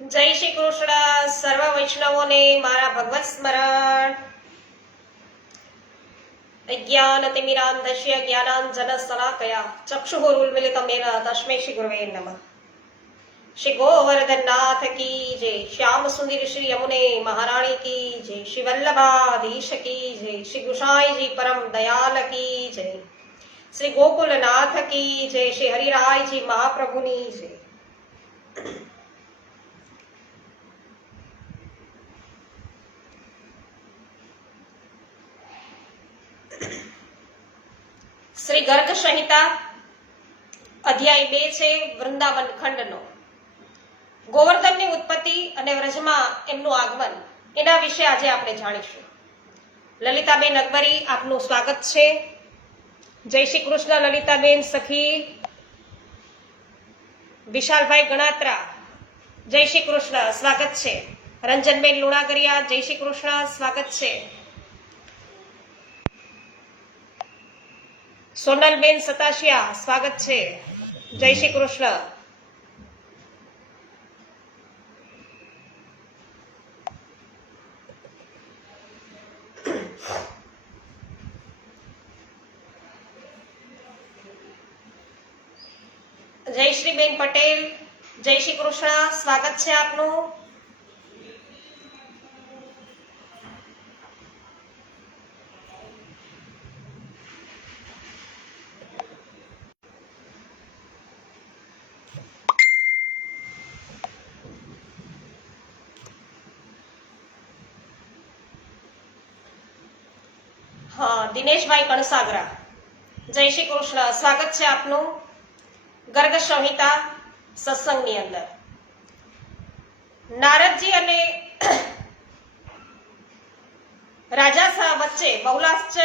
જય શ્રી કૃષ્ણ. સર્વ વૈષ્ણવોને મારા ભગવત સ્મરણ. અજ્ઞાનતિમિરાન્ધસ્ય જ્ઞાનાંજન શલાકયા ચક્ષુરુન્મિલિતં येन તસ્मै શ્રી ગુરવે નમઃ. શ્રી ગોવર્ધનનાથ કી જય. શ્યામ સુંદર શ્રી યમુને મહારાણી કી જય. શ્રી વલ્લભાધીશ કી જય. શ્રી ગુસાઈજી પરમ દયાલ કી જય. શ્રી ગોકુલનાથ કી જય. શ્રી હરિરાયજી મહાપ્રભુની જય. શ્રી ગર્ગ સંહિતા અધ્યાય 2 છે વૃંદાવન ખંડનો. ગોવર્ધનની ઉત્પત્તિ અને વ્રજમાં એમનું આગમન એના વિશે આજે આપણે જાણીશું. લલિતાબેન અકબરી આપનું સ્વાગત છે. જય શ્રી કૃષ્ણ લલિતાબેન સખી. વિશાલભાઈ ગણાત્રા જય શ્રી કૃષ્ણ સ્વાગત છે. રંજનબેન લુણાગરિયા જય શ્રી કૃષ્ણ સ્વાગત છે. સોનલબેન સતાશિયા સ્વાગત છે. જય શ્રી કૃષ્ણ. જયશ્રીબેન પટેલ જય શ્રી કૃષ્ણ સ્વાગત છે આપનું. હા, દિનેશભાઈ કણસાગરા જય શ્રી કૃષ્ણ સ્વાગત છે આપનું. ગર્ગ સંહિતા સત્સંગની અંદર નારદજી અને રાજા વચ્ચે બહુલાશ્ચ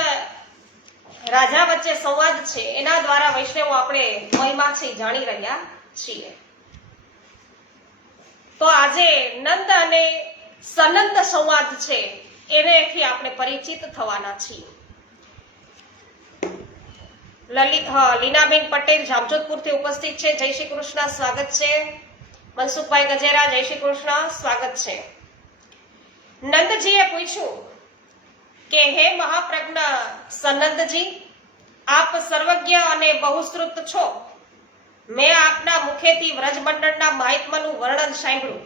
રાજા વચ્ચે સંવાદ છે. એના દ્વારા વૈષ્ણવો આપણે મહિમાથી જાણી રહ્યા છીએ. તો આજે નંદ અને સનંદ સંવાદ છે એનેથી આપણે પરિચિત થવાના છીએ. લીનાબેન પટેલ જામજોધપુરથી ઉપસ્થિત છે. જય શ્રી કૃષ્ણ સ્વાગત છે. મનસુખભાઈ ગજેરા જય શ્રી કૃષ્ણ સ્વાગત છે. નંદજીએ પૂછ્યું કે હે મહાપ્રજ્ઞ સનંદજી, આપ સર્વજ્ઞ અને બહુશ્રુત છો. મેં આપના મુખેથી વ્રજમંડળના મહાત્મ્યનું વર્ણન સાંભળ્યું.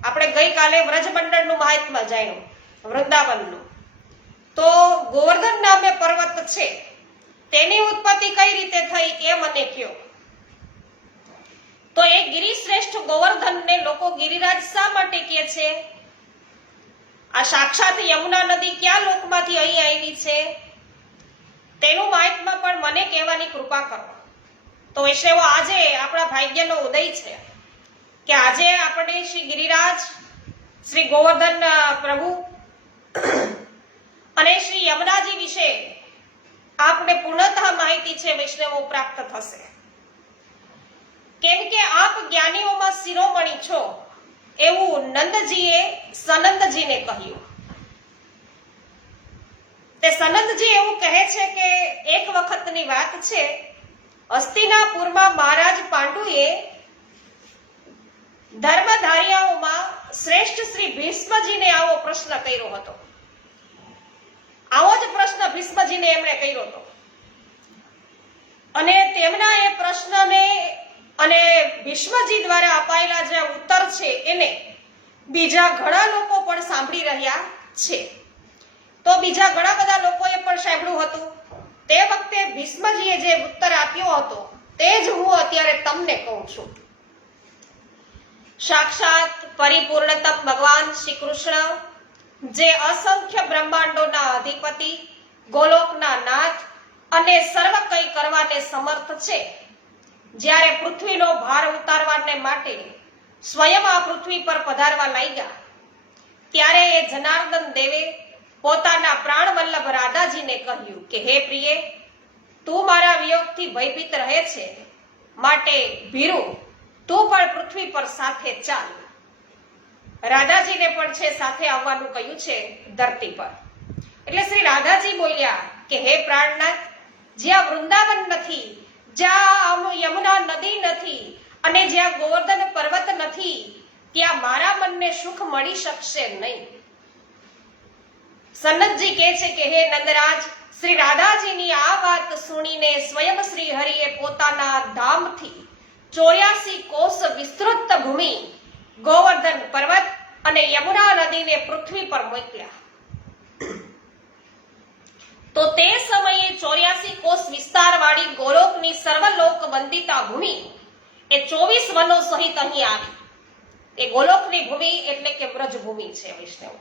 આપણે ગઈકાલે વ્રજમંડળનું મહાત્મ્ય જાણ્યું, વૃંદાવનનું. તો ગોવર્ધન નામે પર્વત છે તેની ઉત્પત્તિ કઈ રીતે થઈ એ મને કહો. તો એ ગિરિશ્રેષ્ઠ ગોવર્ધનને લોકો ગિરિરાજ શા માટે કહે છે? આ સાક્ષાત યમુના નદી ક્યાં લોકમાંથી અહીં આવી છે તેનું મહાત્મ્ય પણ મને કહેવાની કૃપા કરો. તો વૈષ્ણવો આજે આપણા ભાગ્યનો ઉદય છે કે આજે આપણે શ્રી ગિરિરાજ, શ્રી ગોવર્ધન પ્રભુ અને શ્રી યમુનાજી વિશે આપને પૂર્ણતઃ માહિતી છે વૈષ્ણવો પ્રાપ્ત થશે. કેમ કે આપ જ્ઞાનીઓમાં શિરોમણી છો એવું નંદજીએ સનંદજીને કહ્યું. તે સનંદજી એવું કહે છે કે એક વખતની વાત છે, હસ્તિનાપુરમાં મહારાજ પાંડુએ ધર્મધારિયાઓમાં શ્રેષ્ઠ શ્રી ભીષ્મજીને આવો પ્રશ્ન કર્યો હતો. આવો જ પ્રશ્ન ભીષ્મજીને એમણે કર્યો હતો અને તેમના એ પ્રશ્નને અને ભીષ્મજી દ્વારા અપાયેલા જે ઉત્તર છે એને બીજા ઘણા લોકો પણ સાંભળી રહ્યા છે. તો બીજા ઘણા બધા લોકોએ પણ સાંભળ્યું હતું. તે વખતે ભીષ્મજીએ જે ઉત્તર આપ્યો હતો તે જ હું અત્યારે તમને કહું છું. સાક્ષાત પરિપૂર્ણતમ ભગવાન શ્રી કૃષ્ણ, જે અસંખ્ય બ્રહ્માંડોના અધિપતિ, ગોલોકના નાથ અને સર્વ કંઈ કરવાને સમર્થ છે, જ્યારે પૃથ્વીનો ભાર ઉતારવાને માટે સ્વયં આ પૃથ્વી પર પધારવા લાગ્યા ત્યારે એ જનાર્દન દેવે પોતાના પ્રાણવલ્લભ રાધાજીને કહ્યું કે હે પ્રિય, તું મારા વિયોગથી ભયભીત રહે છે, માટે ભીરુ તું પણ પૃથ્વી પર સાથે ચાલ. રાધાજીને પણ છે સાથે આવવાનું કહ્યું છે ધરતી પર. એટલે શ્રી રાધાજી બોલ્યા કે હે પ્રાણનાથ, જ્યાં વૃંદાવન નથી, જ્યાં યમુના નદી નથી અને જ્યાં ગોવર્ધન પર્વત નથી ત્યાં મારા મનને સુખ મળી શકશે નહીં. સનતજી કહે છે કે હે નંદરાજ, શ્રી રાધાજીની આ વાત સુણીને સ્વયં શ્રી હરિએ પોતાના ધામથી 84 કોષ વિસ્તૃત ભૂમિ, ગોવર્ધન પર્વત અને યમુના નદીને પૃથ્વી પર મોકલ્યા. તો તે સમયે 84 કોષ વિસ્તારવાળી ગોલોકની સર્વલોક વંદિતા ભૂમિ એ 24 વનો સહિત અહીં આવી. એ ગોલોકની ભૂમિ એટલે કે વ્રજભૂમિ છે વૈષ્ણવ.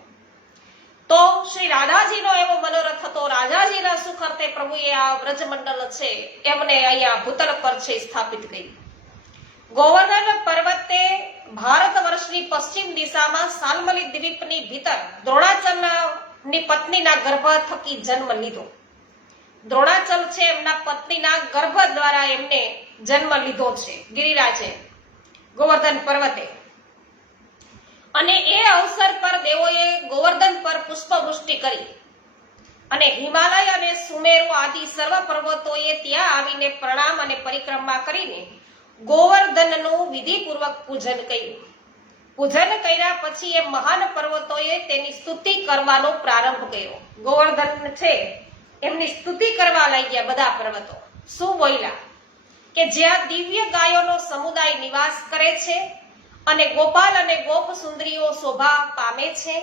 તો શ્રી રાધાજીનો એવો મનોરથ હતો, રાજાજીના સુખ અર્થે પ્રભુએ આ વ્રજમંડળ છે એમને અહીંયા ભૂતલ પર છે સ્થાપિત કરી. ગોવર્ધન પર્વતે ભારત વર્ષની પશ્ચિમ દિશામાં શાલ્મલી દ્વીપની ભીતર દ્રોણાચલની પત્નીના ગર્ભ થકી જન્મ લીધો. દ્રોણાચલ છે એમના પત્નીના ગર્ભ દ્વારા એમને જન્મ લીધો છે ગિરિરાજે ગોવર્ધન પર્વતે. અને એ અવસર પર દેવોએ ગોવર્ધન પર પુષ્પવૃષ્ટિ કરી અને હિમાલય અને સુમેરુ આદિ સર્વ પર્વતોએ ત્યાં આવીને પ્રણામ અને પરિક્રમા કરીને ગોવર્ધનનું વિધિપૂર્વક પૂજન કર્યું. પૂજન કર્યા પછી એ મહાન પર્વતોએ તેની સ્તુતિ કરવાનો પ્રારંભ કર્યો. ગોવર્ધન છે એમની સ્તુતિ કરવા લાગ્યા બધા પર્વતો. શું બોલ્યા કે જ્યાં દિવ્ય ગાયોનો સમુદાય નિવાસ કરે છે અને ગોપાલ અને ગોપ સુંદરીઓ શોભા પામે છે,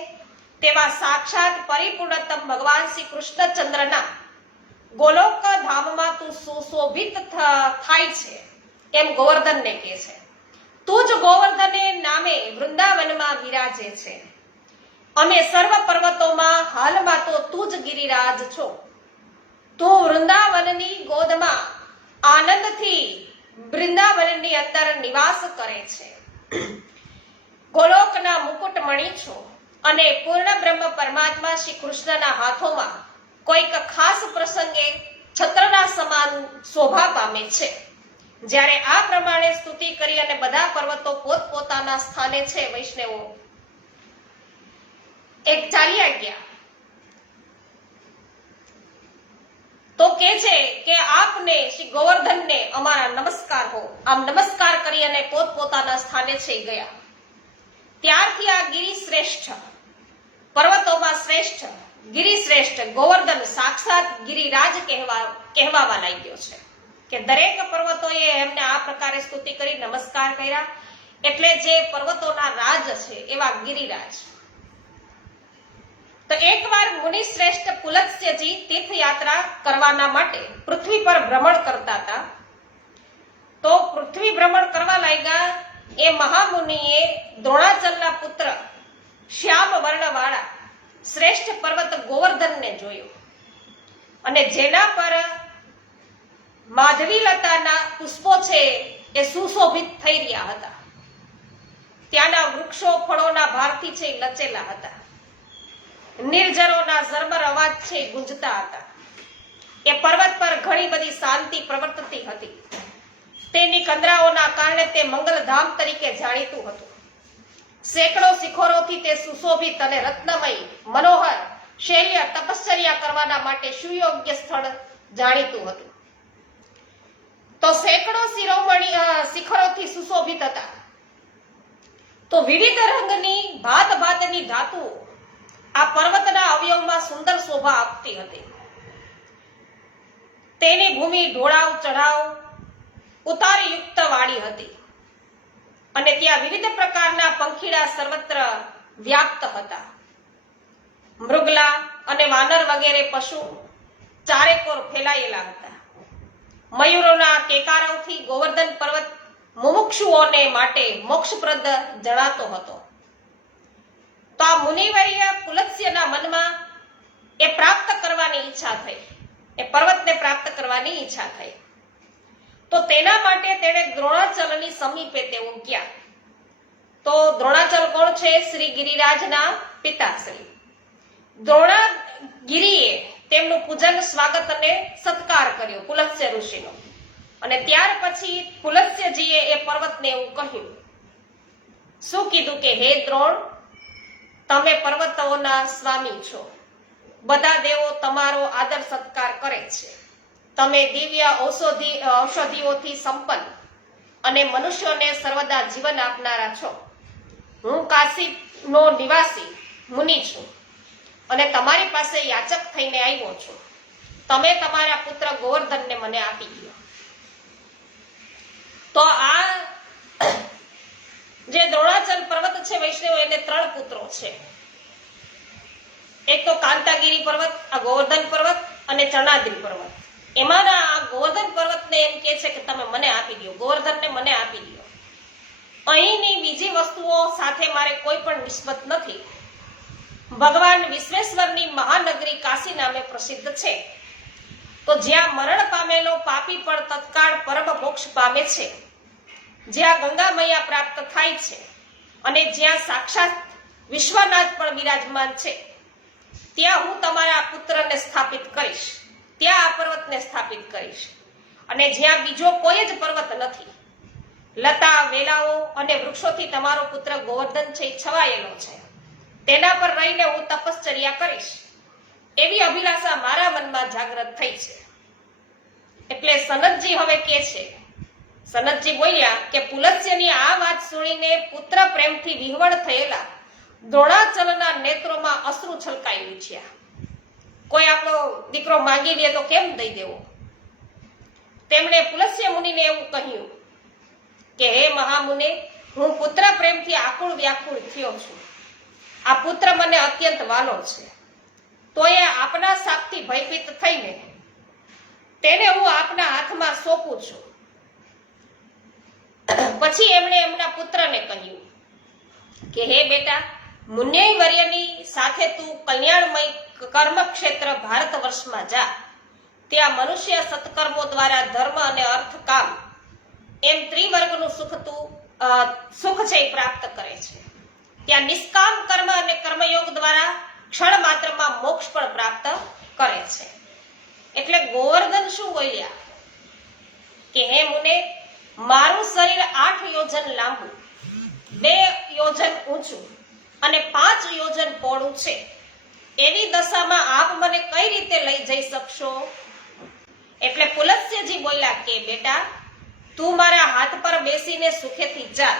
તેવા સાક્ષાત પરિપૂર્ણતમ ભગવાન શ્રી કૃષ્ણચંદ્રના ગોલોક ધામમાં તું સુશોભિત થાય છે એમ ગોવર્ધનને કહે છે. તું જ ગોવર્ધને નામે વૃંદાવનમાં વિરાજે છે. અમે સર્વ પર્વતોમાં હાલમાં તો તું જ ગિરિરાજ છો. તું વૃંદાવનની ગોદમાં આનંદથી વૃંદાવનની અંદર નિવાસ કરે છે. ગોલોકના મુકુટમણિ છો અને પૂર્ણ બ્રહ્મ પરમાત્મા શ્રી કૃષ્ણના હાથોમાં કોઈક ખાસ પ્રસંગે છત્રના સમાન શોભા પામે છે. જ્યારે આ પ્રમાણે સ્તુતિ કરી અને બધા પર્વતો પોતપોતાના સ્થાને છે વૈષ્ણવો એક ચાલ્યા ગયા. તો કે છે કે આપને શ્રી ગોવર્ધનને અમારા નમસ્કાર હો. આમ નમસ્કાર કરી અને પોતપોતાના સ્થાને છે ગયા. ત્યારથી આ ગિરિશ્રેષ્ઠ, પર્વતોમાં શ્રેષ્ઠ, ગિરિશ્રેષ્ઠ ગોવર્ધન સાક્ષાત ગિરિરાજ કહેવાવા લાગ્યો છે કે દરેક પર્વતોએ એમને આ પ્રકારે સ્તુતિ કરી નમસ્કાર કર્યા એટલે જે પર્વતોના રાજ છે એવા ગિરિરાજ. તો એકવાર મુનિ શ્રેષ્ઠ પુલત્સ્યજી તીર્થયાત્રા કરવાના માટે પૃથ્વી પર ભ્રમણ કરતા હતા. તો પૃથ્વી ભ્રમણ કરવા લાગ્યા. એ મહામુનિએ દ્રોણાચલના પુત્ર શ્યામ વર્ણવાળા શ્રેષ્ઠ પર્વત ગોવર્ધનને જોયો અને જેના પર માધવીલતાના પુષ્પો છે એ સુશોભિત થઈ રહ્યા હતા. ત્યાંના વૃક્ષો ફળોના ભારથી છે લચેલા હતા. નિર્જરોના ઝરમર અવાજ છે ગુંજતા હતા. એ પર્વત પર ઘણી બધી શાંતિ પ્રવર્તતી હતી. તેની કંદરાઓના કારણે તે મંગલધામ તરીકે જાણીતું હતું. સેંકડો શિખરોથી તે સુશોભિત અને રત્નમય મનોહર શૈલ્ય તપશ્ચર્યા કરવાના માટે સુયોગ્ય સ્થળ જાણીતું હતું. તો સેંકડો શિખરોથી સુશોભિત હતા. તો વિવિધ રંગની ભાત ભાતની ધાતુઓ આ પર્વતના અવયવમાં સુંદર શોભા આપતી હતી. તેની ભૂમિ ઢોળાવ ચઢાવ ઉતારયુક્ત વાળી હતી અને ત્યાં વિવિધ પ્રકારના પંખીડા સર્વત્ર વ્યાપ્ત હતા. મૃગલા અને વાનર વગેરે પશુ ચારેકોર ફેલાયેલા હતા. મયુરોના કેકારવથી ગોવર્ધન પર્વત મુમુક્ષુઓને માટે મોક્ષપ્રદ જણાતો હતો. તો આ મુનિવર્ય પુલત્સ્યના મનમાં એ પ્રાપ્ત કરવાની ઈચ્છા થઈ, એ પર્વતને પ્રાપ્ત કરવાની ઈચ્છા થઈ. તો તેના માટે તેણે દ્રોણાચલની સમીપે તે ઉગ્યા. તો દ્રોણાચલ કોણ છે? શ્રી ગિરિરાજના પિતાશ્રી. દ્રોણાગિરીએ તેમનું પૂજન, સ્વાગત અને સત્કાર કર્યો પુલત્સ્ય ઋષિનો. અને ત્યાર પછી પુલત્સ્યજીએ એ પર્વતને એવું કહ્યું. શું કીધું કે હે દ્રોણ, તમે પર્વતોના સ્વામી છો. બધા દેવો તમારો આદર સત્કાર કરે છે. તમે દિવ્ય ઔષધિઓથી સંપન્ન અને મનુષ્યોને સર્વદા જીવન આપનારા છો. હું કાશીનો નિવાસી મુનિ છું અને તમારી પાસે યાચક થઈને આવ્યો છું. તમે તમારા પુત્ર ગોવર્ધનને મને આપી દો. તો આ જે દ્રોણાચલ પર્વત છે વૈષ્ણવ, એને 3 પુત્રો છે. એક તો કાંતાગીરી પર્વત, આ ગોવર્ધન પર્વત અને ચરણાદ્રી પર્વત. એમાંના આ ગોવર્ધન પર્વતને એમ કે છે કે તમે મને આપી દો, ગોવર્ધનને મને આપી દો. અહીંની બીજી વસ્તુઓ સાથે મારે કોઈ પણ નિસ્બત નથી. ભગવાન વિશ્વેશ્વરની મહાનગરી કાશી નામે પ્રસિદ્ધ છે. તો જ્યાં મરણ પામેલો પાપી પણ તત્કાળ પરમ મોક્ષ પામે છે, જ્યાં ગંગા મૈયા પ્રાપ્ત થાય છે અને જ્યાં સાક્ષાત વિશ્વનાથ પણ બિરાજમાન છે, ત્યાં હું તમારા પુત્રને સ્થાપિત કરીશ. ત્યાં આ પર્વતને સ્થાપિત કરીશ. અને જ્યાં બીજો કોઈ જ પર્વત નથી, લતા વેલાઓ અને વૃક્ષોથી તમારો પુત્ર ગોવર્ધન છે એ છવાયેલો છે, તેના પર રહીને હું તપશ્ચર્યા કરીશ, એવી અભિલાષા મારા મનમાં જાગૃત થઈ છે. એટલે સનતજી હવે કે છે, સનતજી બોલ્યા કે પુલત્સ્યની આ વાત સુણીને પુત્ર પ્રેમથી વિહવળ થયેલા દ્રોણાચલના નેત્રોમાં અશ્રુ છલકાઈ ઉઠ્યા. કોઈ આપણો દીકરો માંગી લે તો કેમ દઈ દેવો? તેમણે પુલત્સ્ય મુનિને એવું કહ્યું કે હે મહામુને, હું પુત્ર પ્રેમથી આકુળ વ્યાકુળ થયો છું. આ પુત્ર મને અત્યંત વાલો છે, તો એ આપના શાપથી ભયભીત થઈને તેને હું આપના હાથમાં સોંપું છું. પછી એમણે એમના પુત્રને કહ્યું કે હે બેટા, મુન્યવર્યની સાથે તું કલ્યાણમય કર્મક્ષેત્ર ભારત વર્ષમાં જા. ત્યાં મનુષ્ય સત્કર્મો દ્વારા ધર્મ અને અર્થ કામ એમ ત્રિવર્ગનું સુખ છે એ પ્રાપ્ત કરે છે. ત્યાં નિષ્કામ કર્મ અને કર્મયોગ દ્વારા ક્ષણ માત્રમાં મોક્ષ પણ પ્રાપ્ત કરે છે. એટલે ગોવર્ધન શું બોલ્યા કે હે મુને, મારું શરીર 8 યોજન લાંબુ, 2 યોજન ઊંચું અને 5 યોજન પહોળું છે. એવી દશામાં આપ મને કઈ રીતે લઈ જઈ શકશો? એટલે પુલત્સ્યજી બોલ્યા કે બેટા, તું મારા હાથ પર બેસીને સુખેથી જા.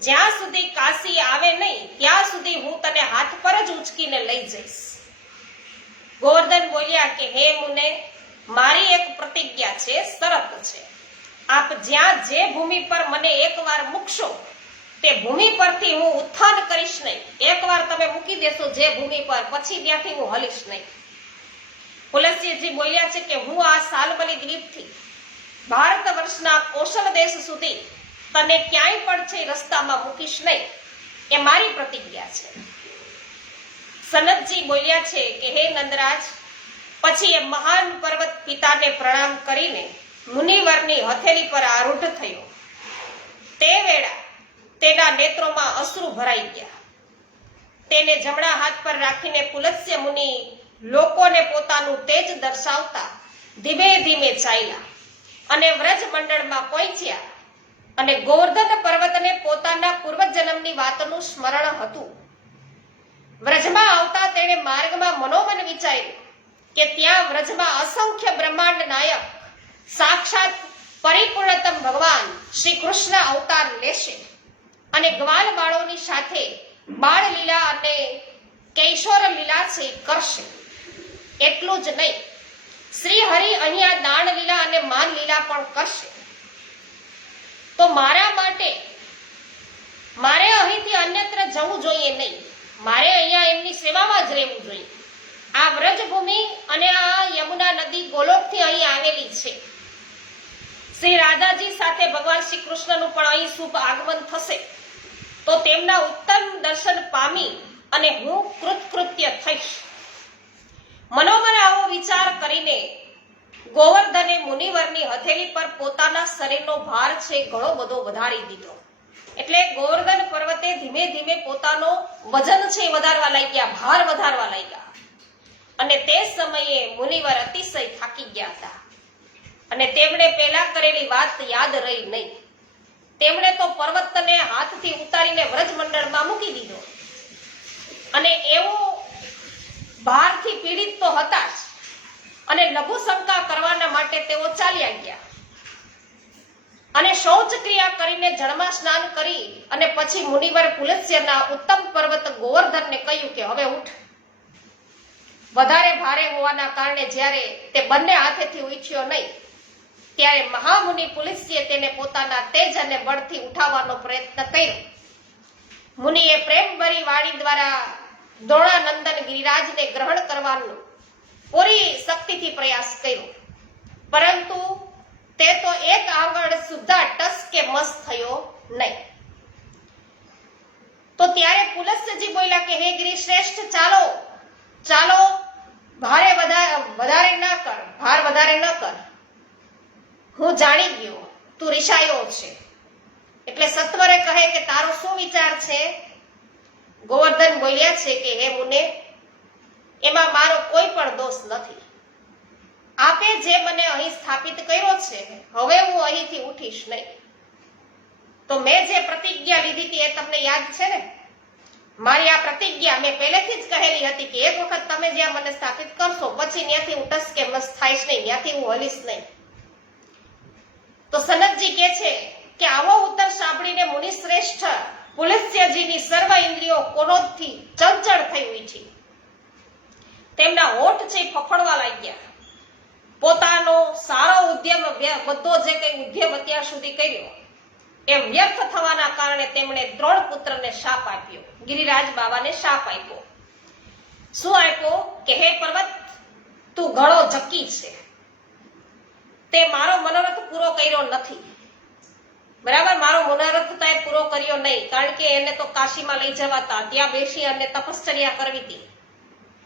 જ્યાં સુધી કાશી આવે નહીં ત્યાં સુધી હું તને હાથ પર જ ઉંચકીને લઈ જઈશ. ગોવર્ધન બોલ્યા કે હે મુને, મારી એક પ્રતિજ્ઞા છે, શરત છે. આપ જ્યાં જે ભૂમિ પર મને એકવાર મૂકશો તે ભૂમિ પરથી હું ઉત્થાન કરીશ નહીં. એકવાર તમે મૂકી દેશો જે ભૂમિ પર, પછી ત્યાંથી હું હલીશ નહીં. પુલત્સ્યજી બોલ્યા છે કે હું આ સાલમલી દ્વીપથી ભારત વર્ષના કૌશલ દેશ સુધી તને ક્યાંય પણ છે રસ્તામાં મૂકીશ નહીં. એ મારી પ્રતિજ્ઞા છે. સનતજી બોલ્યા છે કે હે નંદરાજ, પછી એ મહાન પર્વત પિતાને પ્રણામ કરીને મુનિવરની હથેળી પર આરૂઢ થયો. તે વેળા તેના નેત્રોમાં અશ્રુ ભરાઈ ગયા. તેને જમણા હાથ પર રાખીને પુલત્સ્ય મુનિ લોકોને પોતાનું તેજ દર્શાવતા ધીમે ધીમે ચાલ્યા અને વ્રજ મંડળમાં પહોંચ્યા. અને ગોવર્ધન પર્વતને પોતાના પૂર્વજન્મની વાતનું સ્મરણ હતું. વ્રજમાં આવતા તેણે માર્ગમાં મનોમન વિચાર્યું કે ત્યાં વ્રજમાં અસંખ્ય બ્રહ્માંડ નાયક સાક્ષાત પરિપૂર્ણતમ ભગવાન શ્રી કૃષ્ણ અવતાર લેશે અને ગ્વાલ બાળોની સાથે બાળ લીલા અને કૈશોર લીલા છે કરશે. એટલું જ નહીં, શ્રી હરિ અહીંયા દાન લીલા અને માન લીલા પણ કરશે. તો મારા માટે મારે અહીંથી અન્યત્ર જવું જોઈએ નહીં. મારે અહીંયા એમની સેવામાં જ રહેવું જોઈએ. આ વ્રજભૂમિ અને આ યમુના નદી ગોલોકથી અહીં આવેલી છે. શ્રી રાધાજી સાથે ભગવાન શ્રી કૃષ્ણનું પણ અહીં શુભ આગમન થશે. તો તેમના ઉત્તમ દર્શન પામી અને હું કૃતકૃત્ય થઈશ. મનોમન આવો વિચાર કરીને ગોવર્ધને મુનિવરની હથેળી પર પોતાના શરીરનો ભાર છે ઘણો બધો વધારી દીધો. એટલે ગોવર્ધન પર્વતે ધીમે ધીમે પોતાનો વજન છે વધારવા લાગ્યા, ભાર વધારવા લાગ્યા. અને તે સમયે મુનિવર અતિશય થાકી ગયા હતા અને તેમણે પહેલા કરેલી વાત યાદ રહી નહીં. તેમણે તો પર્વતને હાથથી ઉતારીને વ્રજ મંડળમાં મૂકી દીધો અને એવો ભારથી પીડિત તો હતા જ અને લઘુ શંકા કરવાના માટે તેઓ ચાલ્યા ગયા. અને શૌચ ક્રિયા કરીને જળમાં સ્નાન કરી અને પછી મુનિવર પુલસ્ત્યના ઉત્તમ પર્વત ગોવર્ધનને કહ્યું કે હવે ઉઠ. વધારે ભારે હોવાના કારણે જ્યારે તે બંને હાથેથી ઉઠ્યો નહીં ત્યારે મહામુનિ પુલસ્ત્યે તેને પોતાના તેજ અને બળથી ઉઠાવવાનો પ્રયત્ન કર્યો. મુનિએ પ્રેમભરી વાણી દ્વારા દ્રોણાનંદન ગિરિરાજને ગ્રહણ કરવાનો પૂરી શક્તિથી પ્રયાસ કર્યો, પરંતુ તે તો એક આંગળ સુદ્ધા ટસ કે મસ થયો નહીં. તો ત્યારે પુલસ્ત્યજી બોલ્યા કે હે ગિરિશ્રેષ્ઠ, ચાલો ચાલો, વધારે ન કર, હું જાણી ગયો તું રિસાયો છે. એટલે સત્વરે કહે કે તારો શું વિચાર છે? ગોવર્ધન બોલ્યા છે કે હે મુને, એમાં મારો કોઈ પણ દોષ નથી. આપે જે મને અહીં સ્થાપિત કર્યો છે, હવે હું અહીંથી ઉઠીશ નહીં. તો મેં જે પ્રતિજ્ઞા લીધી હતી એ તમને યાદ છે ને? મારી આ પ્રતિજ્ઞા મેં પહેલેથી જ કહેલી હતી કે એક વખત તમે જ્યાં મને સ્થાપિત કરશો પછી ત્યાંથી હું ટસ કે મસ થાઈશ નહીં, ત્યાંથી હું હલીશ નહીં. તો સનતજી કહે છે કે આવો ઉત્તર સાંભળીને મુનિશ્રેષ્ઠ પુલસ્ત્યજીની સર્વ ઇન્દ્રિયો ક્રોધથી ચંચળ થઈ ઉઠી. તેમના હોઠ છે ફફડવા લાગ્યા. પોતાનો સારો ઉદ્યમ, બધો જે કઈ ઉદ્યમ અત્યાર સુધી કર્યો એ વ્યર્થ થવાના કારણે તેમણે દ્રોણ પુત્રને શાપ આપ્યો. ગિરિરાજ બાબાને શાપ આપ્યો. શું આપ્યો? કે હે પર્વત, તું ઘણો જકી છે, તે મારો મનોરથ પૂરો કર્યો નથી. બરાબર, મારો મનોરથ તો એ પૂરો કર્યો નહીં, કારણ કે એને તો કાશીમાં લઈ જવાતા, ત્યાં બેસી અને તપશ્ચર્યા કરવી હતી.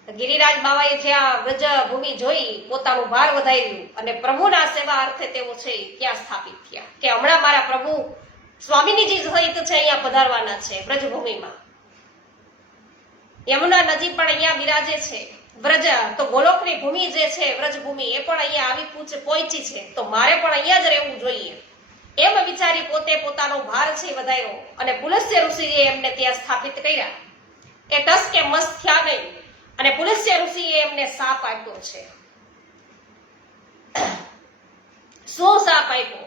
ગિરિરાજ બાબાએ જ્યાં વ્રજ ભૂમિ જોઈ, પોતાનું ભાર વધાર્યું અને પ્રભુના સેવા અર્થે તેઓ છે ત્યાં સ્થાપિત થયા કે હમણાં મારા પ્રભુ સ્વામિનીજી સહિત છે અહીંયા પધારવાના છે વ્રજભૂમિમાં. યમુના નદી પણ અહીંયા બિરાજે છે. વ્રજ તો ગોલોકની ભૂમિ જે છે વ્રજભૂમિ એ પણ અહીંયા આવી પહોંચી છે, તો મારે પણ અહીંયા જ રહેવું જોઈએ એમ વિચારી પોતે પોતાનો ભાર છે વધાર્યો અને પુલસ્ત્ય ઋષિએ એમને ત્યાં સ્થાપિત કર્યા. એ ટસ કે મસ થયા નહીં અને પુલસ્ત્ય ઋષિએ એમને શાપ આપ્યો છે. શું શાપ આપ્યો?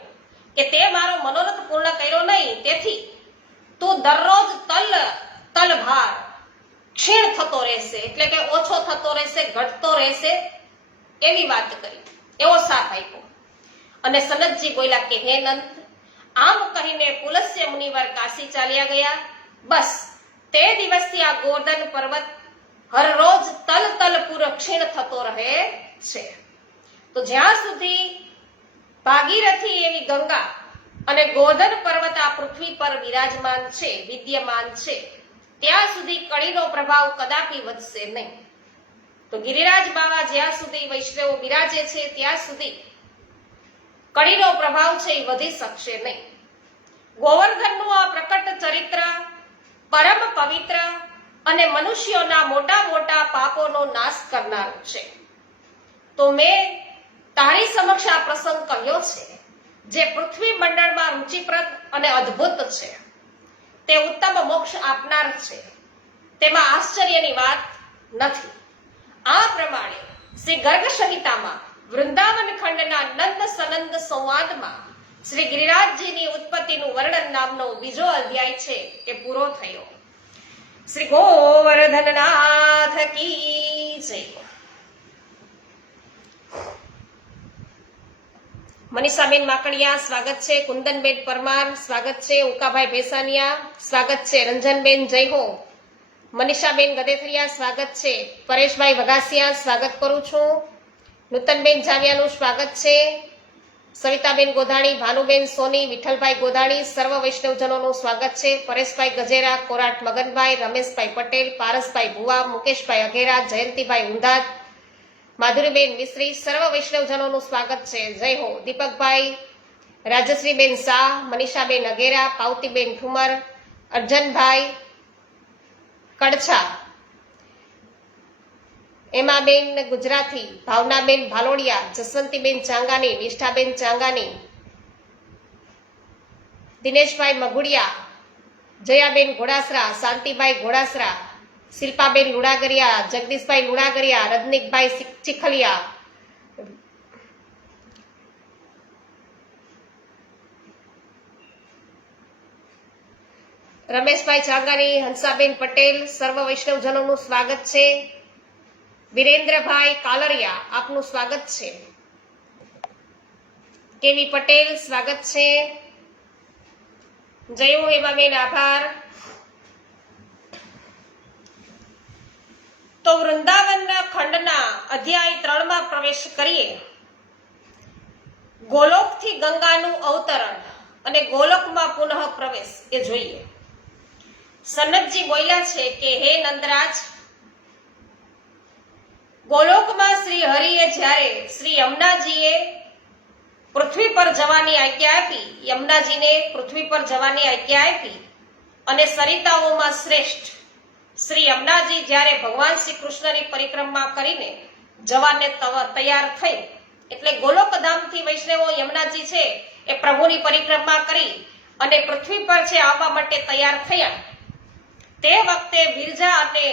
કે તે મારો મનોરથ પૂર્ણ કર્યો નહીં, તેથી તું દરરોજ તલ ભાર ક્ષીણ થતો રહેશે, એટલે કે ઓછો થતો રહેશે, ઘટતો રહેશે, એવી વાત કરી, એવો શાપ આપ્યો. અને સનતજી બોલ્યા કે હે નંદ, આમ કહીને પુલસ્ત્ય મુનિવર કાશી ચાલ્યા ગયા. બસ તે દિવસથી આ ગોવર્ધન પર્વત હરરોજ તલ પૂરો ક્ષીણ થતો રહે છે. તો જ્યાં સુધી ભાગીરથી એવી ગંગા અને ગોવર્ધન પર્વત આ પૃથ્વી પર વિરાજમાન છે, વિદ્યમાન છે, ત્યાં સુધી કળીનો પ્રભાવ કદાપી વધશે નહીં. તો ગિરિરાજ બાબા જ્યાં સુધી વૈષ્ણવો બિરાજે છે ત્યાં સુધી કળીનો પ્રભાવ છે એ વધી શકશે નહીં. ગોવર્ધનનું આ પ્રકટ ચરિત્ર પરમ પવિત્ર અને મનુષ્યોના મોટા મોટા પાપોનો નાશ કરનારું છે. તો મેં તારી સમક્ષ આ પ્રસંગ કહ્યો છે જે પૃથ્વી મંડળમાં રુચિપ્રદ અને અદ્ભુત છે, તે ઉત્તમ મોક્ષ આપનાર છે, તેમાં આશ્ચર્યની વાત નથી. આ પ્રમાણે શ્રી ગર્ગ સંહિતામાં વૃંદાવન ખંડના નંદ સનંદ સંવાદમાં શ્રી ગિરિરાજજીની ઉત્પત્તિનું વર્ણન નામનો બીજો અધ્યાય છે એ પૂરો થયો. શ્રી ગોવર્ધનનાથ કી જય. મનીષાબેન માકડિયા સ્વાગત છે. કુંદનબેન પરમાર સ્વાગત છે. ઉકાભાઈ ભેસાનિયા સ્વાગત છે. રંજનબેન જય હો. મનીષાબેન ગદેથરિયા સ્વાગત છે. પરેશભાઈ વઘાસિયા સ્વાગત કરું છું. નૂતનબેન જાવિયાનું સ્વાગત છે. સવિતાબેન ગોધાણી, ભાનુબેન સોની, વિઠ્ઠલભાઈ ગોધાણી, સર્વ વૈષ્ણવજનોનું સ્વાગત છે. પરેશભાઈ ગજેરા, કોરાટ મગનભાઈ, રમેશભાઈ પટેલ, પારસભાઈ ભુવા, મુકેશભાઈ અઘેરા, જયંતિભાઈ ઊંધાત, માધુરીબેન મિશ્રી, સર્વ વૈષ્ણવજનોનું સ્વાગત છે. જય હો. દીપકભાઈ, રાજશ્રીબેન શાહ, મનીષાબેન અઘેરા, પાવતીબેન ઠુમર, અર્જનભાઈ કડછા, એમાબેન ગુજરાતી, ભાવનાબેન ભાલોડિયા, જસવંતીબેન ચાંગાની, નિષ્ઠાબેન ચાંગાની, દિનેશભાઈ મગુડિયા, જયાબેન ઘોડાસરા, શાંતિભાઈ ઘોડાસરા, શિલ્પાબેન લુણાગરિયા, જગદીશભાઈ લુણાગરિયા, રજનીકભાઈ ચીખલિયા, રમેશભાઈ ચાંગાણી, હંસાબેન પટેલ, સર્વ વૈષ્ણવજનોનું સ્વાગત છે. વિરેન્દ્રભાઈ કાલરિયા, આપનું સ્વાગત છે. કેવી પટેલ, સ્વાગત છે. જયો હેમાબેન, આભાર. તો વૃંદાવનના ખંડના અધ્યાય 3 માં પ્રવેશ કરીએ. ગોલોકથી ગંગાનું અવતરણ અને ગોલોકમાં પુનઃ પ્રવેશ એ જોઈએ. સનતજી બોલ્યા છે કે હે નંદરાજ, ગોલોકમાં શ્રી હરિએ જ્યારે શ્રી યમુનાજીએ પૃથ્વી પર જવાની આજ્ઞા આપી, યમુનાજીને પૃથ્વી પર જવાની આજ્ઞા આપી અને સરિતાઓમાં શ્રેષ્ઠ શ્રી યમુનાજી જ્યારે ભગવાન શ્રી કૃષ્ણની પરિક્રમા કરીને જવાને તૈયાર થઈ, એટલે ગોલોકધામથી વૈષ્ણવો યમુનાજી છે એ પ્રભુની પરિક્રમા કરી અને પૃથ્વી પર છે આવવા માટે તૈયાર થયા. તે વખતે વિરજા અને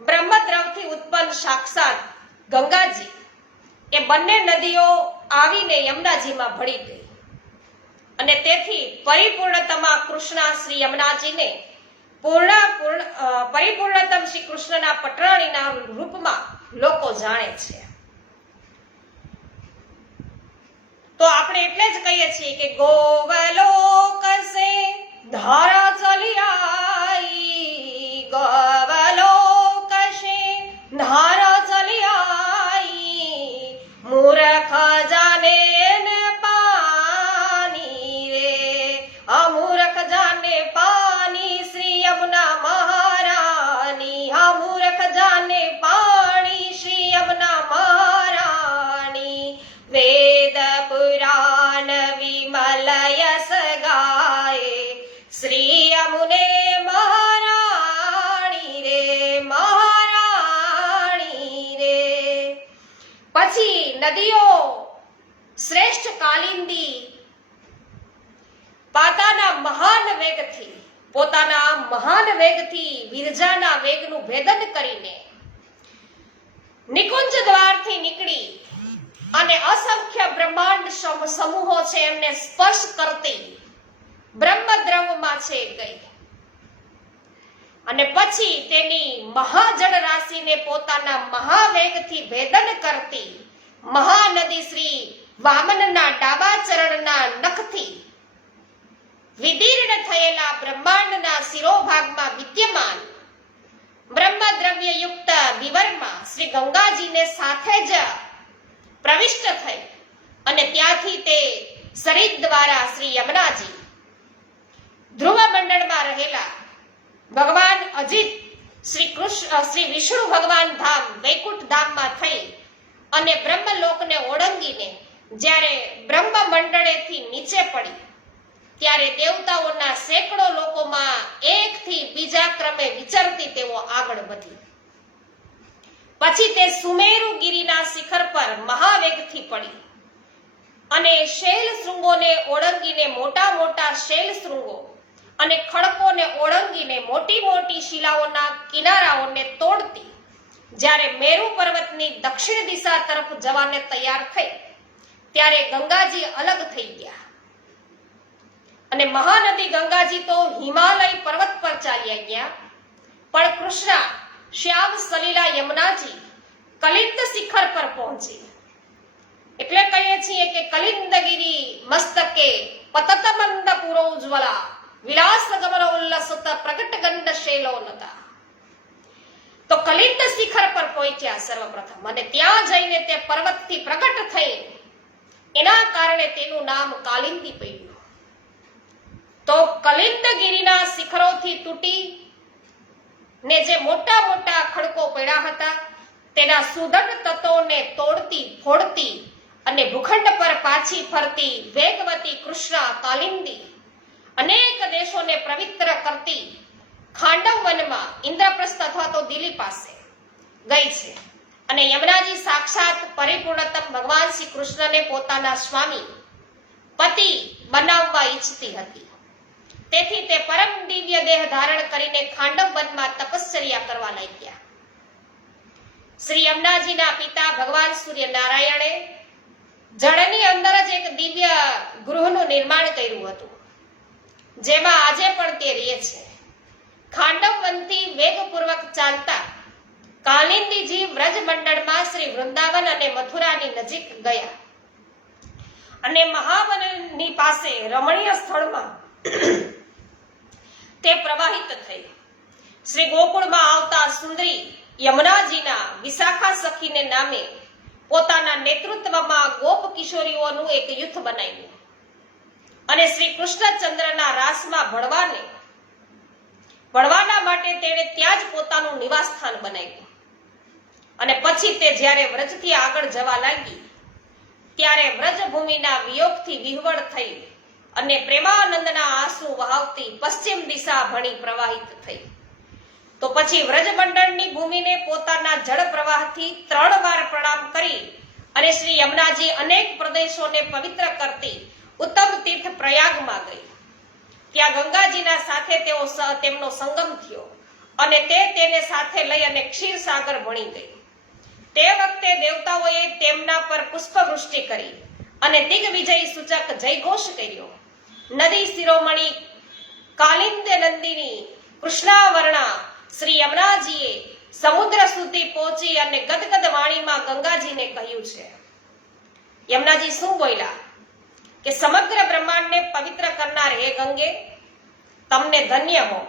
બ્રહ્મદ્રવથી ઉત્પન્ન સાક્ષાત ગંગાજી એ બંને નદીઓ આવીને યમુનાજીમાં ભળી ગઈ અને તેથી પરિપૂર્ણતમાં કૃષ્ણ શ્રી યમુનાજીને પરિપૂર્ણતમ શ્રી કૃષ્ણના પટરાણીના રૂપમાં લોકો જાણે છે. તો આપણે એટલે જ કહીએ છીએ કે ગોવલોક સે ધારા ચલી આઈ, ગોવલોક સે ધારા ચલી આઈ, મૂર્ખ જાને ને પાની રે, અમૂર્ખ જાને પાની શ્રી યમુના મહારાણી, અમૂર્ખ જાને પાણી શ્રી યમુના મહારાણી, વેદ પુરાણ વિમલ યસ ગાય, શ્રી યમુને મહારાણી રે, મહારાણી રે. પછી નદીઓ શ્રેષ્ઠ કાલિંદી પોતાના મહાન વેગથી વિરજાના વેગનું ભેદન કરીને નિકુંજ દ્વારથી નીકળી અને અસંખ્ય બ્રહ્માંડ સમૂહો છે એમને સ્પર્શ કરતી બ્રહ્મદ્રવમાં છે ગઈ અને પછી તેની મહાજળ રાશિને પોતાના મહાવેગથી ભેદન કરતી મહાનદી શ્રી વામનના ડાબા ચરણના નખથી વિદીર્ણ થયેલા બ્રહ્માંડના શિરોભાગમાં વિદ્યમાન બ્રહ્મદ્રવ્ય યુક્ત વિવરમાં શ્રી ગંગાજીને સાથે જ પ્રવિષ્ટ થઈ અને ત્યાંથી તે સરિત દ્વારા શ્રી યમુનાજી ધ્રુવ મંડળમાં રહેલા ભગવાન અજીત શ્રી વિષ્ણુ ભગવાન ધામ વૈકુંઠ ધામમાં થઈ અને બ્રહ્મલોકને ઓળંગીને જ્યારે બ્રહ્મ મંડળેથી નીચે પડી ત્યારે દેવતાઓના સેંકડો લોકોમાં એકથી બીજા ક્રમે વિચરતી તેઓ આગળ વધી. પછી તે સુમેરુ ગિરિના શિખર પર મહાવેગથી પડી અને શૈલ શૃંગોને ઓળંગીને મોટા મોટા શૈલ શૃંગો અને ખડકોને ઓળંગીને મોટી મોટી શિલાઓના કિનારાઓને તોડતી જ્યારે મેરુ પર્વતની દક્ષિણ દિશા તરફ જવાને તૈયાર થઈ ત્યારે ગંગાજી અલગ થઈ ગયા અને મહાનદી ગંગાજી તો હિમાલય પર્વત પર ચાલ્યા ગયા, પણ કૃષ્ણ શ્યામ સલીલા યમુનાજી કલિંદ શિખર પર પહોંચી. એટલે કહીએ છીએ કે કલિંદગીરી મસ્તકે પતત મંદ પુરો ઉજ્જવલા, વિલાસ ગમન ઉલ્લસત પ્રગટ ગંડ શૈલોનતા. તો કલિંદ શિખર પર પહોંચ્યા સર્વપ્રથમ અને ત્યાં જઈને તે પર્વતથી પ્રગટ થઈ, એના કારણે તેનું નામ કાલિંદી પડ્યું. તો કલિંદગીરીના શિખરોથી તૂટી ને જે મોટા મોટા ખડકો પડ્યા હતા તેના સુદૃઢ તત્વોને તોડતી ફોડતી અને ભૂખંડ પર પાછી ફરતી વેગવતી કૃષ્ણ કાલિંદી અનેક દેશોને પવિત્ર કરતી ખાંડવ વનમાં ઇન્દ્રપ્રસ્થ અથવા તો દિલ્હી પાસે ગઈ છે અને યમુનાજી સાક્ષાત પરિપૂર્ણતમ ભગવાન શ્રી કૃષ્ણને પોતાના સ્વામી પતિ બનાવવા ઈચ્છતી હતી. તેથી તે પરમ દિવ્ય દેહ ધારણ કરીને ખાંડવ વનમાં તપશ્ચર્યા કરવા લાગ્યા. શ્રી યમુનાજીના પિતા ભગવાન સૂર્યનારાયણે જળની અંદર જ એક દિવ્ય ગૃહનું નિર્માણ કર્યું હતું. જેમાં આજે પણ તે રહે છે. ખાંડવવનથી વેગપૂર્વક ચાલતા કાલિંદીજી વ્રજ મંડળમાં શ્રી વૃંદાવન અને મથુરાની નજીક ગયા અને મહાવનની પાસે રમણીય સ્થળમાં તે પ્રવાહિત થઈ. શ્રી ગોકુળમાં આવતા સુંદરી યમુનાજીના વિશાખા સખીને નામે પોતાના નેતૃત્વમાં ગોપ કિશોરીઓનું એક યુથ બનાવ્યું અને શ્રી કૃષ્ણચંદ્રના રાસમાં ભળવાના માટે તેણે ત્યાં જ પોતાનું નિવાસસ્થાન બનાવ્યું. અને પછી તે જ્યારે વ્રજથી આગળ જવા લાગી ત્યારે વ્રજભૂમિના વિયોગથી વિહવળ થઈ અને પ્રેમાનંદના આંસુ વહાવતી પશ્ચિમ દિશા ભણી પ્રવાહિત થઈ. તો પછી વ્રજમંડળની ભૂમિને પોતાના જળ પ્રવાહથી 3 વાર પ્રણામ કરી અને શ્રી યમુનાજી અનેક પ્રદેશોને પવિત્ર કરતી ઉત્તમ તીર્થ પ્રયાગમાં ગઈ. ત્યાં ગંગાજીના સાથે તેમનો સંગમ થયો અને તેને સાથે લઈ અને ક્ષીરસાગર ભણી ગઈ. તે વખતે દેવતાઓએ તેમના પર પુષ્પવૃષ્ટિ કરી અને દિગ્વિજય સૂચક જયઘોષ કર્યો. નદી શિરોમણી કાલિંદ નંદિની કૃષ્ણાવર્ણા શ્રી યમુનાજીએ સમુદ્ર સુધી પહોંચી અને ગદગદ વાણીમાં ગંગાજીને કહ્યું છે. યમુનાજી શું બોલ્યા કે સમગ્ર બ્રહ્માંડને પવિત્ર કરનાર હે ગંગે, તમને ધન્ય હો.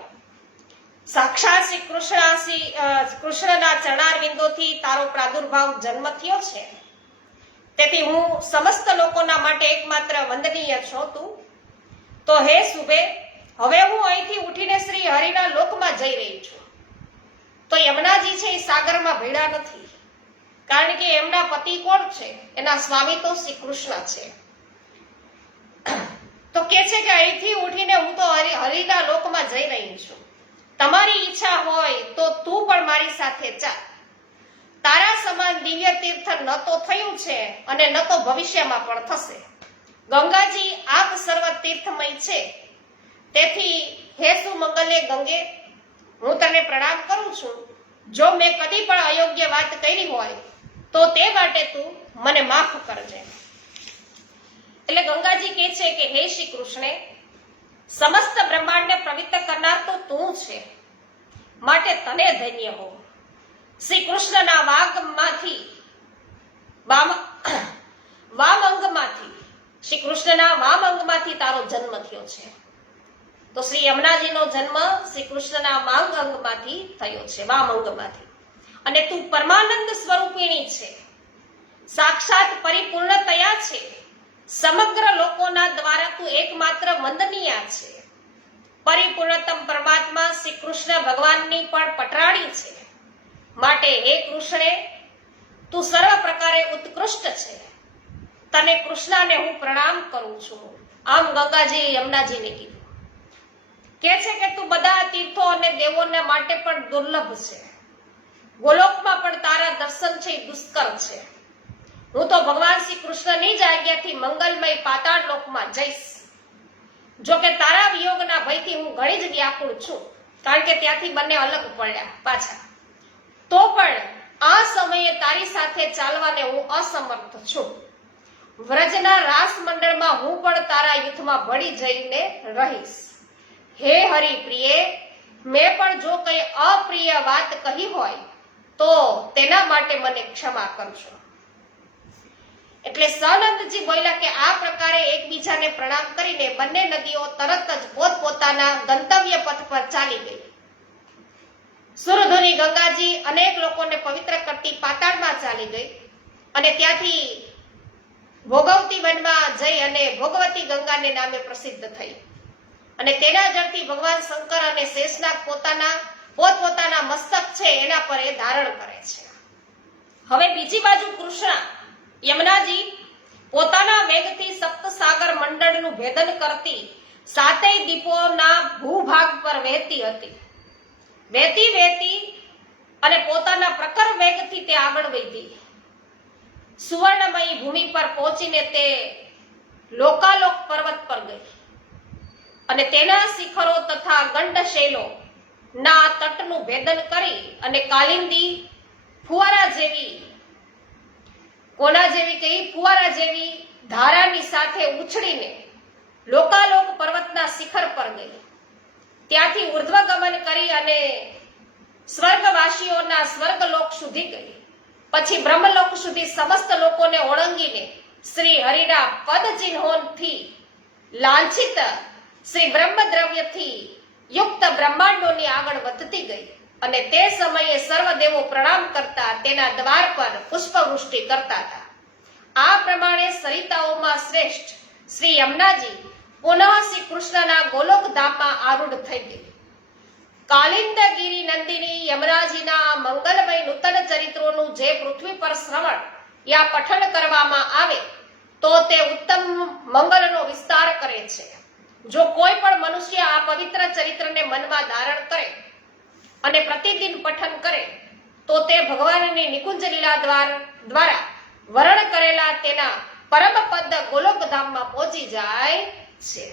સાક્ષાત શ્રી કૃષ્ણના ચરણારવિંદોથી તારો પ્રાદુર્ભાવ જન્મ થયો છે. તેથી હું સમસ્ત લોકોના માટે એકમાત્ર વંદનીય છો તું. તો હે સુબે, હવે હું અહીંથી ઉઠીને શ્રી હરિના લોકમાં જઈ રહી છું. તો યમુનાજી છે એ સાગરમાં ભેળા નથી, કારણ કે એમના પતિ કોણ છે? એના સ્વામી તો શ્રી કૃષ્ણ છે. તો કે છે કે અહીંથી ઉઠીને હું તો હરિના લોકમાં જઈ રહી છું. તમારી ઈચ્છા હોય તો તું પણ મારી સાથે ચાલ. તારા સમાન દિવ્ય તીર્થ ન તો થયું છે અને ન તો ભવિષ્યમાં પણ થશે. ગંગાજી આપ સર્વ તીર્થમય છે. તેથી હે સુમંગલે ગંગે, હું તને પ્રણામ કરું છું. જો મેં કદી પણ અયોગ્ય વાત કરી હોય તો તે માટે તું મને માફ કરજે. એટલે ગંગાજી કહે છે કે હે શ્રી કૃષ્ણે, સમસ્ત બ્રહ્માંડને પવિત્ર કરનાર તો તું છે, માટે તને ધન્ય હો. શ્રી કૃષ્ણના શ્રી કૃષ્ણના વામ અંગમાંથી તારો જન્મ થયો છે. તો શ્રી યમુનાજીનો જન્મ શ્રી કૃષ્ણના વામ અંગમાંથી થયો છે, વામ અંગમાંથી. અને તું પરમાનંદ સ્વરૂપિણી છે, સાક્ષાત પરિપૂર્ણતયા છે. સમગ્ર લોકોના દ્વારા તું એકમાત્ર વંદનીય છે. પરિપૂર્ણતમ પરમાત્મા શ્રી કૃષ્ણ ભગવાનની પણ પટરાણી છે. માટે હે કૃષ્ણે, તું સર્વ પ્રકારે ઉત્કૃષ્ટ છે. તને કૃષ્ણને હું પ્રણામ કરું છું. આમ ગંગાજી યમુનાજીને કીધું. કે છે કે તું બધા તીર્થો અને દેવોના માટે પણ દુર્લભ છે. ગોલોકમાં પણ તારા દર્શન છે એ દુષ્કર છે. હું તો ભગવાન શ્રી કૃષ્ણની જ આજ્ઞાથી મંગલમય પાતાળ લોકમાં જઈશ. જો કે તારા વિયોગના ભયથી હું ઘણી જ વ્યાકુળ છું, કારણ કે ત્યાંથી બંને અલગ પડ્યા પાછા. તો પણ આ સમયે તારી સાથે ચાલવાને હું અસમર્થ છું. વ્રજના રાસ મંડળમાં હું પણ તારા યુથમાં ભળી જઈને રહીશ. હે હરિપ્રિય, મેં પણ જો કઈ અપ્રિય વાત કહી હોય તો તેના માટે મને ક્ષમા કરજો. એટલે સનંદજી બોલ્યા કે આ પ્રકારે એકબીજાને પ્રણામ કરીને બંને નદીઓ તરત જ પોતપોતાના ગંતવ્ય પથ પર ચાલી ગઈ. સુરધુની ગંગાજી અનેક લોકોને પવિત્ર કરતી પાતાળમાં ચાલી ગઈ અને ત્યાંથી ભોગવતી વનમાં જઈ અને ભોગવતી ગંગાને નામે પ્રસિદ્ધ થઈ. અને તેના જળથી ભગવાન શંકર અને શેષનાગ પોતપોતાના મસ્તક છે એના પર એ ધારણ કરે છે. હવે બીજી બાજુ કૃષ્ણ યમુનાજી પોતાના વેગથી સપ્તસાગર મંડળનું ભેદન કરતી સાતેય દીપોના ભૂભાગ પર વહેતી હતી. વહેતી અને પોતાના પ્રખર વેગથી તે આગળ વધી સુવર્ણમયી ભૂમિ પર પહોંચીને તે લોકાલોક પર્વત પર ગઈ અને તેના શિખરો તથા ગંડશૈલો ના તટનું ભેદન કરી અને કાલિંદી ફુવારા જેવી ધારાની સાથે ઉછળીને લોકાલોક પર્વતના શિખર પર ગઈ, ત્યાંથી ઉર્ધ્વગમન કરી અને સ્વર્ગવાસીઓના સ્વર્ગલોક સુધી ગઈ, પછી બ્રહ્મલોક સુધી સમસ્ત લોકોને ઓળંગીને શ્રી હરિના પદ ચિહ્નોથી લાંછિત શ્રી બ્રહ્મદ્રવ્યથી યુક્ત બ્રહ્માંડોની આગળ વધતી ગઈ અને તે સમયે સર્વદેવો પ્રણામ કરતા તેના દ્વાર પર પુષ્પવૃષ્ટિ કરતા હતા. આ પ્રમાણે સરિતાઓમાં શ્રેષ્ઠ શ્રી યમુનાજી પુનઃ શ્રી કૃષ્ણના ગોલોક ધામમાં આરૂઢ થઈ ગઈ. કાલિંદગીરી નંદિની યમુનાજીના મંગલમય નૂતન ચરિત્રોનું જે પૃથ્વી પર શ્રવણ યા પઠન કરવામાં આવે તો તે ઉત્તમ મંગલનો વિસ્તાર કરે છે. જો કોઈ પણ મનુષ્ય આ પવિત્ર ચરિત્રને મનમાં ધારણ કરે અને પ્રતિદિન પઠન કરે તો તે ભગવાનની નિકુંજ લીલા દ્વારા વર્ણન કરેલા તેના પરમ પદ ગોલોકધામમાં પહોંચી જાય છે.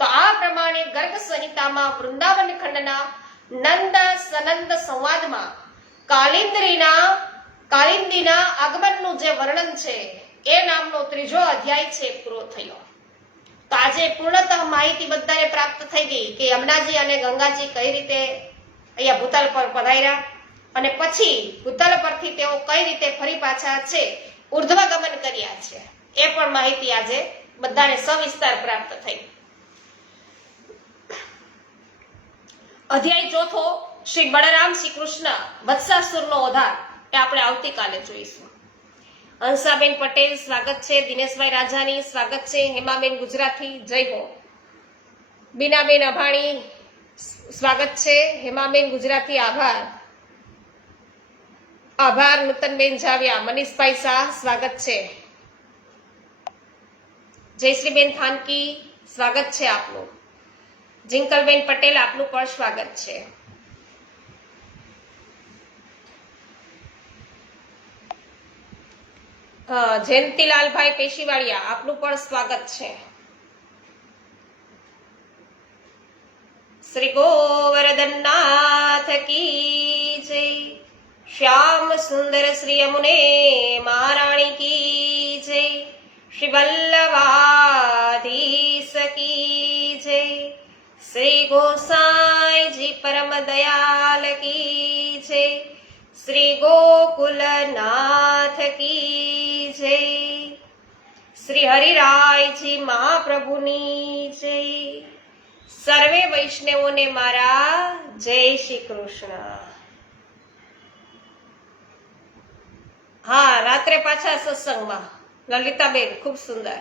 તો આ પ્રમાણે ગર્ગ સંહિતામાં વૃંદાવન ખંડના નંદ સનંદ સંવાદમાં કાલિંદીના આગમનનું જે વર્ણન છે એ નામનો 3જો અધ્યાય છે પૂરો થયો. તો આજે પૂર્ણતઃ માહિતી બધાને પ્રાપ્ત થઈ ગઈ કે યમુનાજી અને ગંગાજી કઈ રીતે અહીંયા ભૂતલ પર પધાર્યા અને પછી ભૂતલ પરથી તેઓ કઈ રીતે ફરી પાછા છે ઉર્ધ્વગમન કર્યા છે, એ પણ માહિતી આજે બધાને સવિસ્તાર પ્રાપ્ત થઈ. અધ્યાય 4 શ્રી બળરામ શ્રી કૃષ્ણ વત્સાસુરનો ઉદ્ધાર એ આપણે આવતીકાલે જોઈશું. હંસાબેન પટેલ સ્વાગત છે, દિનેશભાઈ રાજાની સ્વાગત છે, હેમાબેન ગુજરાતી જય હો, બીનાબેન અભાણી સ્વાગત છે, હેમાબેન ગુજરાતી આભાર, નૂતનબેન જાવ્યા, મનીષભાઈ શાહ સ્વાગત છે, જયશ્રીબેન થાનકી સ્વાગત છે આપનું, જિંકલબેન પટેલ આપનું પણ સ્વાગત છે. જયંતિલાલભાઈ પેશીવાડિયા આપનું પણ સ્વાગત છે. શ્રી ગોવર્ધનનાથ કી જય, શ્યામ સુંદર શ્રી યમુને મહારાણી કી જય, શ્રી વલ્લભાધીશ કી જય, શ્રી ગોસાઈજી પરમ દયાલ કી જય, શ્રી ગોકુલનાથ કી જય, શ્રી હરિરાયજી મહાપ્રભુની જય. સર્વે વૈષ્ણવોને મારા જય શ્રી કૃષ્ણ. હા, રાત્રે પાછા સત્સંગમાં લલિતાબેન ખૂબ સુંદર.